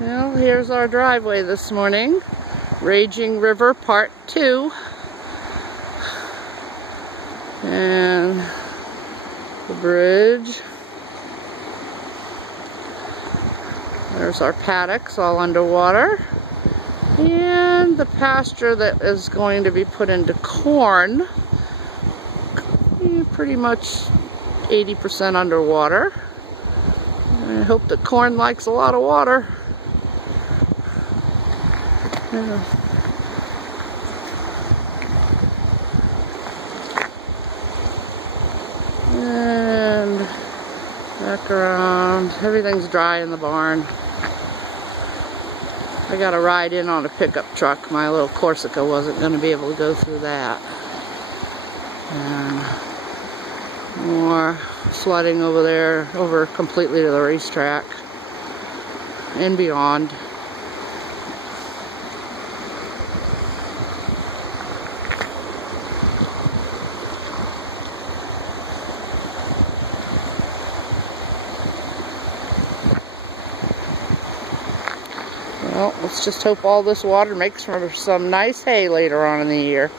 Well, here's our driveway this morning. Raging River Part 2. And the bridge. There's our paddocks all underwater. And the pasture that is going to be put into corn. Pretty much 80% underwater. I hope the corn likes a lot of water. Yeah. And back around. Everything's dry in the barn. I got to ride in on a pickup truck. My little Corsica wasn't going to be able to go through that. And more flooding over there, over completely to the racetrack and beyond. Well, let's just hope all this water makes for some nice hay later on in the year.